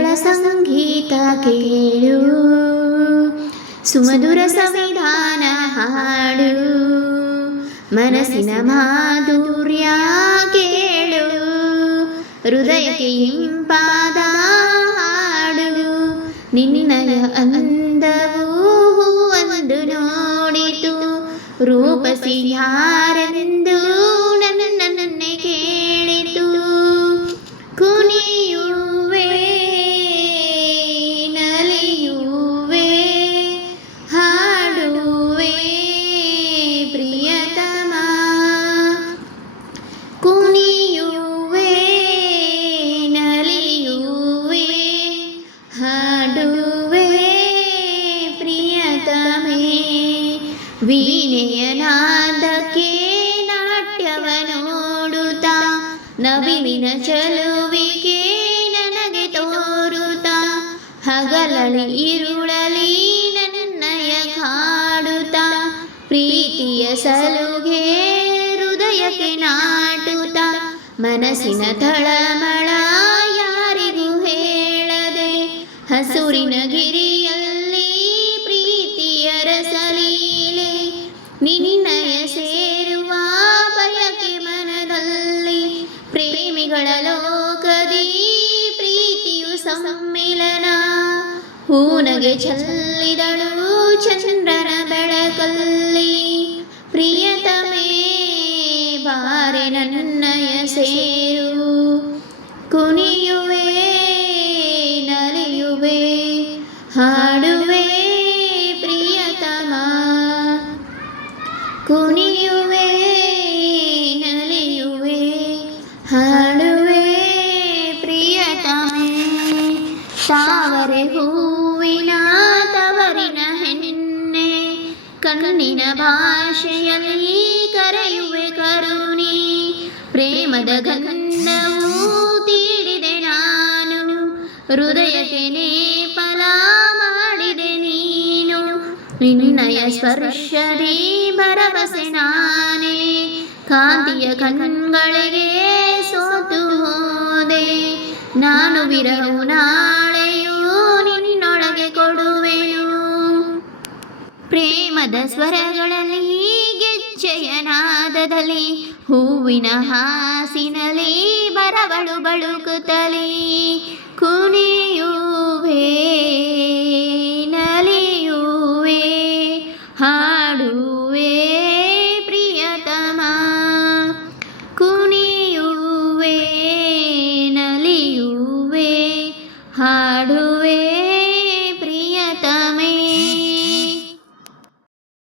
ಹೃದಯಗಳ ಸಂಗೀತ ಕೇಳು, ಸುಮಧುರ ಸಂವಿಧಾನ ಹಾಡು, ಮನಸ್ಸಿನ ಮಾಧುರ್ಯ ಕೇಳು, ಹೃದಯಕ್ಕೆ ಇಂಪಾದ ಹಾಡು. ನಿನ್ನಯ ಅಂದವು ಒಂದು ನೋಡಿತು, ರೂಪಸಿ ಯಾರೆಂದು ನನ್ನೇ ಕೇಳಿತು. ಕುಣಿಯುವೆ ನಲಿಯುವೆ ಹಾಡುವೆ ಪ್ರಿಯತಮ, ಕುಣಿಯುವೆ ನಲಿಯುವೆ ಹಾಡುವೆ ಪ್ರಿಯತಮೇ. ವೀಣೆಯ ನಾದಕ್ಕೆ ನಾಟ್ಯವ ನೋಡುತ್ತಾ, ನವಿಲಿನ ಚಲುವಿಗೆ ನನಗೆ ತೋರುತ್ತಾ, ಹಗಲಳಿ ಇರುಳಲಿ ನನ್ನಯ ಕಾಡುತ್ತಾ, ಪ್ರೀತಿಯ ಸಲುಗೆ ಹೃದಯಕ್ಕೆ ನಾಟುತ್ತಾ, ಮನಸ್ಸಿನ ತಳಮಳ ಯಾರಿಗೂ ಹೇಳದೆ, ಹಸುರಿನ ಗಿರಿಯಲ್ಲಿ ಪ್ರೀತಿಯ ರಸಲೀಲೆ, ನಿನ್ನಯ ಸೇರುವ ಬಯಕೆ ಮನದಲ್ಲಿ, ಪ್ರೇಮಿಗಳ ಲೋಕದಿ ಪ್ರೀತಿಯು ಸಮ್ಮಿಲನ. ಹೂನಗೆ ಚೆಲ್ಲಿದಳು ಚಂದ್ರನ ಬೆಳಕಲ್ಲಿ, ಪ್ರಿಯತಮೇ ಬಾರೆ ನನ್ನಯ ಸೇರು. ಕುಣಿಯುವೆ ನಲಿಯುವೆ ಹಾಡುವೆ ಪ್ರಿಯತಮ, ಕುಣಿಯುವೆ ನಲಿಯುವೆ ಹಾಡುವೆ ಪ್ರಿಯತಮೇ. ತಾವರೆ ಹೂವಿನ ತವರಿನ ಹೆಣ್ಣೆ, ಕಣ್ಣಿನ ಭಾಷೆಯಲ್ಲಿ ಕರೆಯುವೆ ಕರುಣಿ, ಪ್ರೇಮದ ಗಂಧವೂ ತೀಡಿದೆ ನಾನು, ಹೃದಯಕ್ಕೆ ನೇಪಲ ಮಾಡಿದೆ ನೀನು. ನಿನ್ನಯ ಸ್ಪರ್ಶದಿ ಭರವಸೆ ನಾನೇ, ಕಾಂತಿಯ ಕಣ್ಗಳಿಗೆ ಸೋತು ಹೋದೆ, ನಾನು ವಿರಹವು ನಾಳೆಯೂ ನಿನ್ನೊಳಗೆ ಕೊಡುವೆನು. ಪ್ರೇಮದ ಸ್ವರಗಳಲ್ಲಿ ಗೆಜ್ಜೆಯ ನಾದದಲ್ಲಿ, ಹೂವಿನ ಹಾಸಿನಲ್ಲಿ ಬರವಳು ಬಳುಕುತ್ತಲೇ, ಕುಣಿಯುವೆ ನಲಿಯುವೆ ಹಾಡುವೆ ಪ್ರಿಯತಮ, ಕುಣಿಯುವೆ ನಲಿಯುವೆ ಹಾಡುವೆ